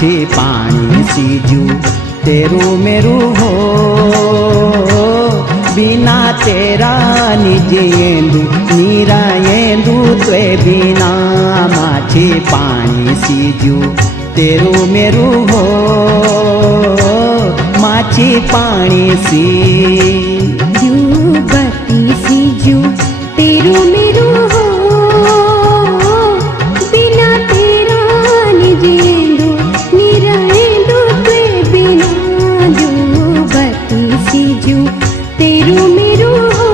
माछी पानी सीजू तेरू मेरू हो बिना तेरा निजेंदु नीरायेंदु त्वे बिना माछी पानी सीजू तेरू मेरू हो माछी पानी सी बत्ती सीजू तेरू मेरू हो बिना तेरा निजेंदु निरायेंदु त्वे बिना बत्ती सीजू तेरू मेरू हो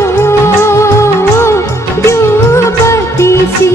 बत्ती सी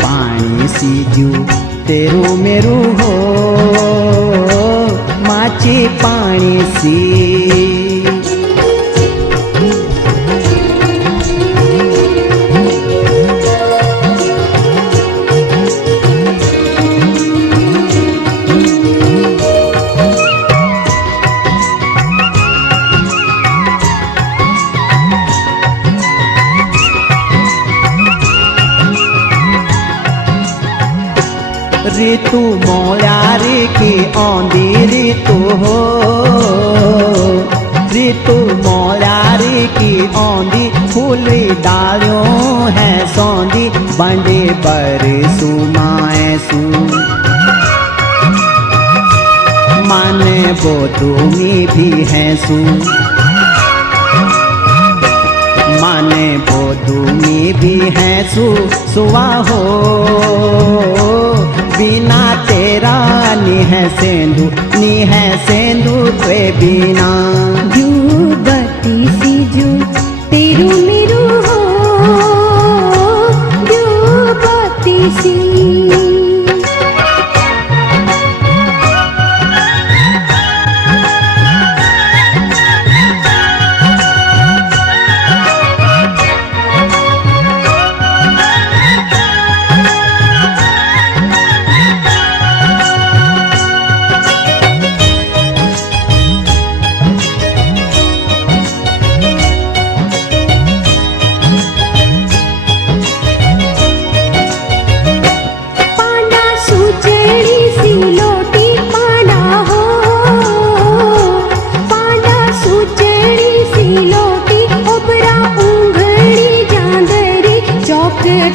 पानी सीजू तेरू मेरू हो माछी पानी सी ऋतु मोयारी की औंधी ऋतु हो ऋतु मोयारी की औंधी फूली डालियों है सौंधी बंडे बरसू माए सू माने वो तुम्ही भी है सू माने वो तुम्ही भी है सू सुआ हो बिना तेरा नी है सेंधु त्वे बिना बत्ती सीजू तेरू मेरू हो बत्ती सी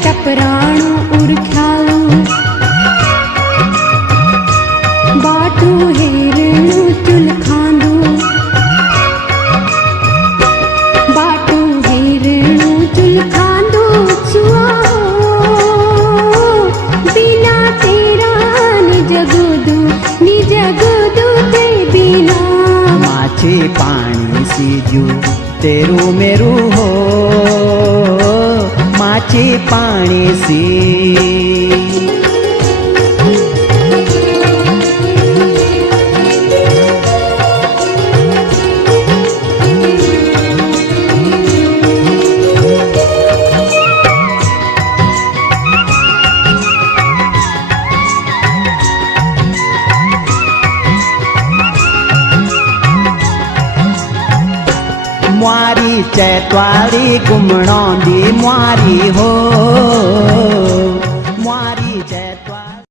टपराणु उर्ख्यालू बाटू हेरणु चुल खांदू बाटू हेरणु चुल खांदू सुआ बिना तेरा निजगुदू ते बिना माछी पानी सीजू तेरू मेरू हो माछी पानी सी मुआरी चैतवारी घुमणों दी मुआरी हो